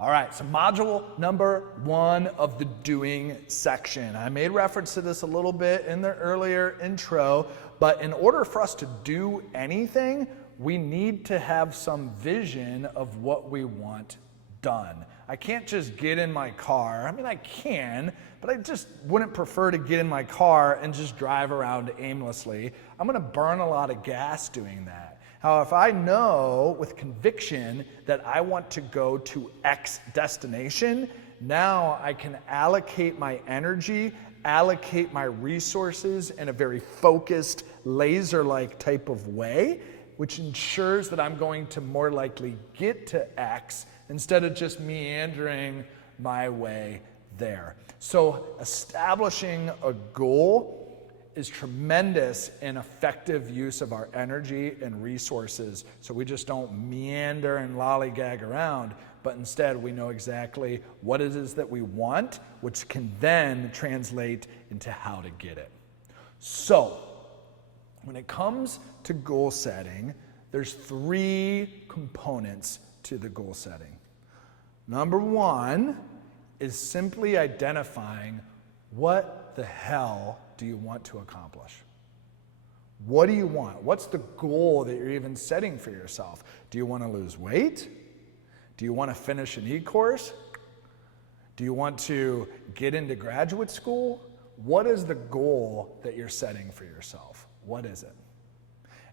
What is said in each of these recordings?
All right, so module number 1 of the doing section. I made reference to this a little bit in the earlier intro, but in order for us to do anything, we need to have some vision of what we want done. I can't just get in my car. I mean, I can, but I just wouldn't prefer to get in my car and just drive around aimlessly. I'm gonna burn a lot of gas doing that. How if I know with conviction that I want to go to X destination, now I can allocate my energy, allocate my resources in a very focused, laser-like type of way, which ensures that I'm going to more likely get to X instead of just meandering my way there. So establishing a goal is tremendous in effective use of our energy and resources, so we just don't meander and lollygag around, but instead we know exactly what it is that we want, which can then translate into how to get it. So when it comes to goal setting, there's 3 components to the goal setting. Number 1 is simply identifying what the hell do you want to accomplish? What do you want? What's the goal that you're even setting for yourself? Do you want to lose weight? Do you want to finish an e-course? Do you want to get into graduate school? What is the goal that you're setting for yourself? What is it?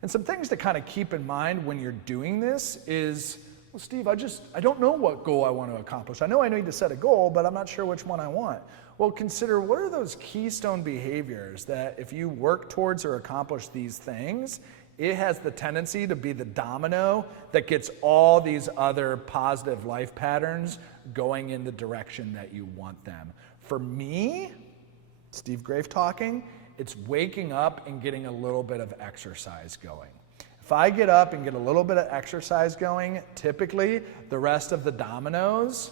And some things to kind of keep in mind when you're doing this is, well, Steve, I don't know what goal I want to accomplish. I know I need to set a goal, but I'm not sure which one I want. Well, consider what are those keystone behaviors that if you work towards or accomplish these things, it has the tendency to be the domino that gets all these other positive life patterns going in the direction that you want them. For me, Steve Grave talking, it's waking up and getting a little bit of exercise going. If I get up and get a little bit of exercise going, typically the rest of the dominoes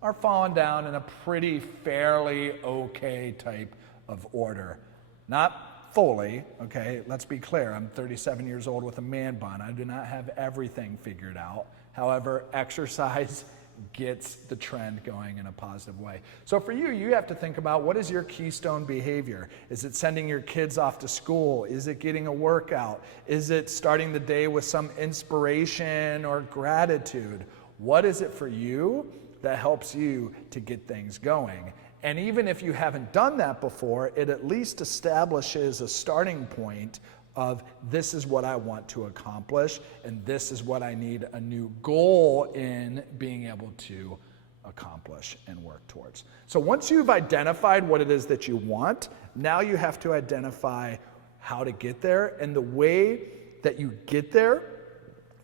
are falling down in a pretty fairly okay type of order. Not fully, okay? Let's be clear. I'm 37 years old with a man bun. I do not have everything figured out. However, exercise gets the trend going in a positive way. So for you, you have to think about what is your keystone behavior? Is it sending your kids off to school? Is it getting a workout? Is it starting the day with some inspiration or gratitude? What is it for you that helps you to get things going? And even if you haven't done that before, it at least establishes a starting point of this is what I want to accomplish, and this is what I need a new goal in being able to accomplish and work towards. So once you've identified what it is that you want, now you have to identify how to get there, and the way that you get there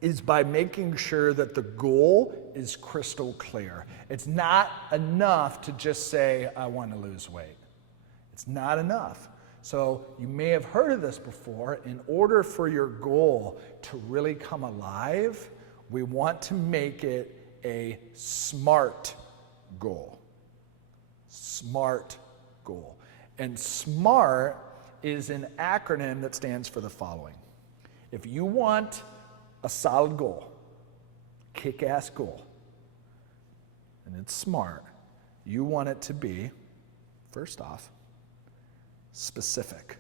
is by making sure that the goal is crystal clear. It's not enough to just say, I want to lose weight. It's not enough. So you may have heard of this before. In order for your goal to really come alive, we want to make it a SMART goal. SMART goal. And SMART is an acronym that stands for the following. If you want a solid goal, kick-ass goal, and it's SMART, you want it to be, first off, specific.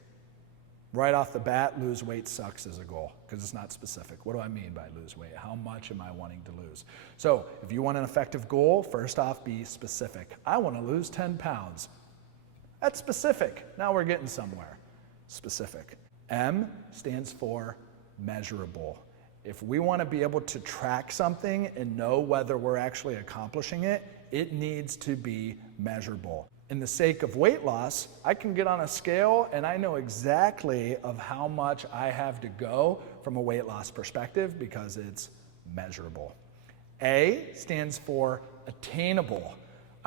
Right off the bat, lose weight sucks as a goal because it's not specific. What do I mean by lose weight? How much am I wanting to lose? So if you want an effective goal, first off, be specific. I want to lose 10 pounds. That's specific. Now we're getting somewhere. Specific. M stands for measurable. If we want to be able to track something and know whether we're actually accomplishing it, it needs to be measurable. In the sake of weight loss, I can get on a scale and I know exactly of how much I have to go from a weight loss perspective because it's measurable. A stands for attainable.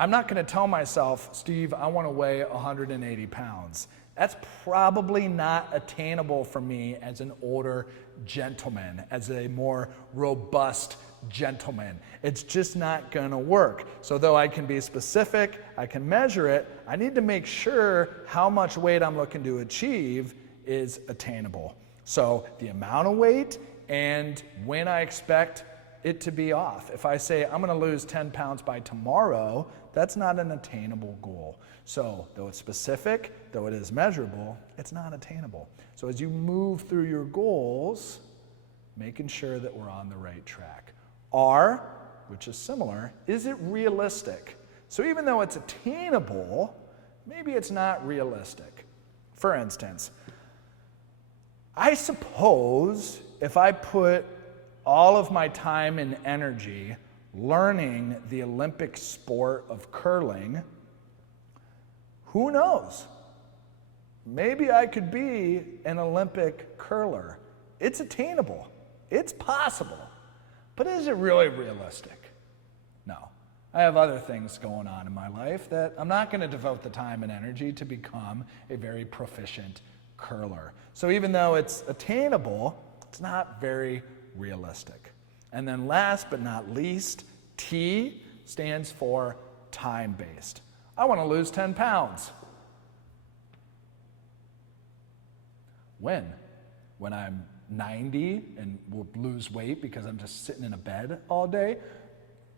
I'm not going to tell myself, Steve, I want to weigh 180 pounds. That's probably not attainable for me as an older gentleman, as a more robust gentleman. It's just not going to work. So though I can be specific, I can measure it, I need to make sure how much weight I'm looking to achieve is attainable. So the amount of weight and when I expect it to be off. If I say I'm going to lose 10 pounds by tomorrow, that's not an attainable goal. So though it's specific, though it is measurable, it's not attainable. So as you move through your goals, making sure that we're on the right track. R, which is similar, is it realistic? So even though it's attainable, maybe it's not realistic. For instance, I suppose if I put all of my time and energy learning the Olympic sport of curling, who knows? Maybe I could be an Olympic curler. It's attainable. It's possible. But is it really realistic? No. I have other things going on in my life that I'm not going to devote the time and energy to become a very proficient curler. So even though it's attainable, it's not very realistic. And then last but not least, T stands for time-based. I want to lose 10 pounds. When? When I'm 90 and will lose weight because I'm just sitting in a bed all day?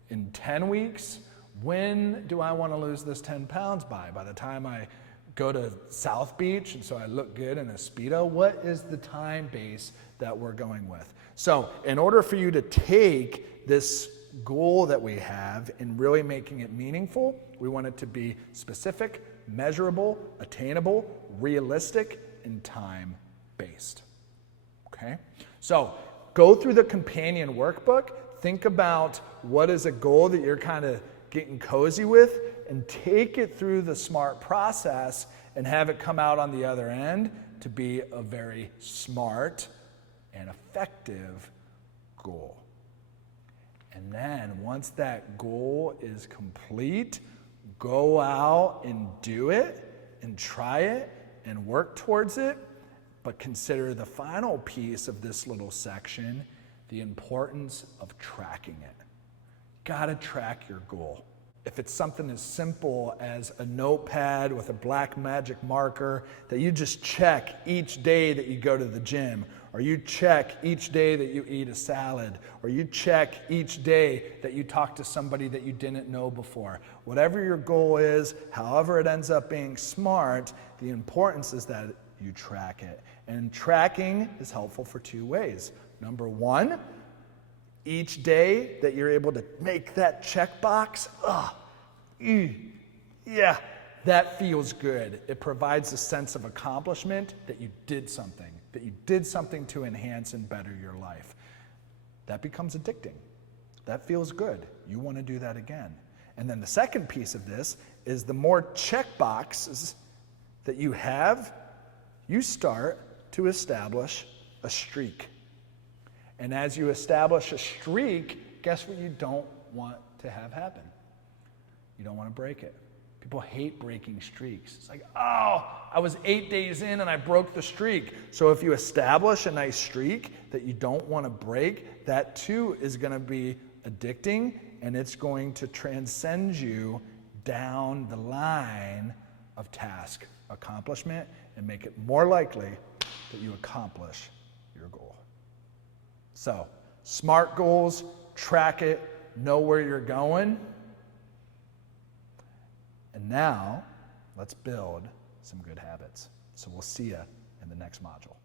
In 10 weeks? When do I want to lose this 10 pounds by? By the time I go to South Beach and so I look good in a Speedo? What is the time base that we're going with? So in order for you to take this goal that we have and really making it meaningful, we want it to be specific, measurable, attainable, realistic, and time-based. Okay? So go through the Companion Workbook, think about what is a goal that you're kind of getting cozy with, and take it through the SMART process and have it come out on the other end to be a very smart and effective goal. And then once that goal is complete, go out and do it and try it and work towards it. But consider the final piece of this little section, the importance of tracking it. Gotta track your goal. If it's something as simple as a notepad with a black magic marker that you just check each day that you go to the gym, or you check each day that you eat a salad, or you check each day that you talk to somebody that you didn't know before. Whatever your goal is, however it ends up being smart, the importance is that you track it. And tracking is helpful for two ways. Number one, each day that you're able to make that checkbox, yeah, that feels good. It provides a sense of accomplishment that you did something to enhance and better your life. That becomes addicting. That feels good. You want to do that again. And then the second piece of this is the more checkboxes that you have, you start to establish a streak. And as you establish a streak, guess what you don't want to have happen? You don't want to break it. People hate breaking streaks. It's like, oh, I was 8 days in and I broke the streak. So if you establish a nice streak that you don't want to break, that too is going to be addicting, and it's going to transcend you down the line of task accomplishment and make it more likely that you accomplish your goal. So, SMART goals, track it, know where you're going. And now, let's build some good habits. So we'll see you in the next module.